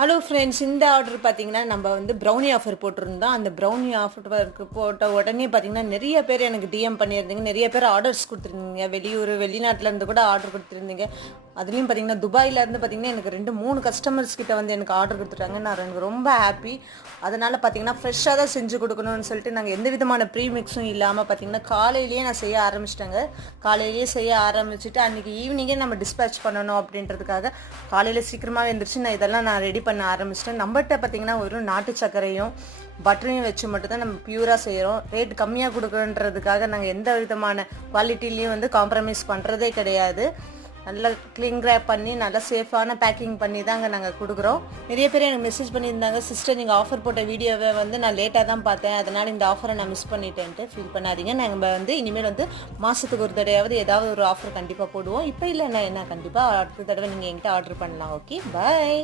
Hello friends, இந்த order பார்த்தீங்கன்னா நம்ம வந்து ப்ரௌனி ஆஃபர் போட்டிருந்தோம். அந்த ப்ரௌனி ஆஃபர் போட்ட உடனே பார்த்தீங்கன்னா நிறைய பேர் எனக்கு டிஎம் பண்ணியிருந்தீங்க. நிறைய பேர் ஆர்டர்ஸ் கொடுத்துருந்தீங்க. வெளிநாட்டிலேருந்து கூட ஆர்டர் கொடுத்துருந்தீங்க. அதுலேயும் பார்த்தீங்கன்னா துபாயிலேருந்து பார்த்தீங்கன்னா எனக்கு 2-3 கஸ்டமர்ஸ் கிட்ட வந்து எனக்கு ஆர்டர் கொடுத்துட்டாங்க. நான் எனக்கு ரொம்ப ஹாப்பி. அதனால் பார்த்தீங்கன்னா ஃப்ரெஷ்ஷாக தான் செஞ்சு கொடுக்கணும்னு சொல்லிட்டு நாங்கள் எந்த விதமான ப்ரீமிக்ஸும் இல்லாமல் பார்த்தீங்கன்னா காலையிலேயே நான் செய்ய ஆரம்பிச்சிட்டேங்க. காலையிலேயே செய்ய ஆரம்பிச்சுட்டு அன்றைக்கி ஈவினிங்கே நம்ம டிஸ்பேச் பண்ணணும் அப்படின்றதுக்காக காலையில் சீக்கிரமாக எழுந்திரிச்சு நான் ரெடி பண்ண ஆரம்பிச்சிட்டேன். நம்மகிட்ட பார்த்தீங்கன்னா ஒரு நாட்டு சர்க்கரையும் பட்டரையும் வச்சு மட்டும்தான் நம்ம பியூராக செய்கிறோம். ரேட் கம்மியாக கொடுக்குறன்றதுக்காக நாங்கள் எந்த விதமான குவாலிட்டிலையும் வந்து காம்ப்ரமைஸ் பண்ணுறதே கிடையாது. நல்லா க்ளீன் கிராப் பண்ணி நல்லா சேஃபான பேக்கிங் பண்ணி தாங்க நாங்கள் கொடுக்குறோம். நிறைய பேர் எனக்கு மெசேஜ் பண்ணியிருந்தாங்க, சிஸ்டர் நீங்கள் ஆஃபர் போட்ட வீடியோவை வந்து நான் லேட்டாக தான் பார்த்தேன், அதனால் இந்த ஆஃபரை நான் மிஸ் பண்ணிட்டேன்ட்டு ஃபீல் பண்ணாதீங்க. நாங்கள் வந்து இனிமேல் வந்து மாதத்துக்கு ஒரு தடவையாவது ஏதாவது ஒரு ஆஃபர் கண்டிப்பாக போடுவோம். இப்போ இல்லைன்னா என்ன, கண்டிப்பாக அடுத்த தடவை நீங்கள் என்கிட்ட ஆர்டர் பண்ணலாம். ஓகே, பாய்.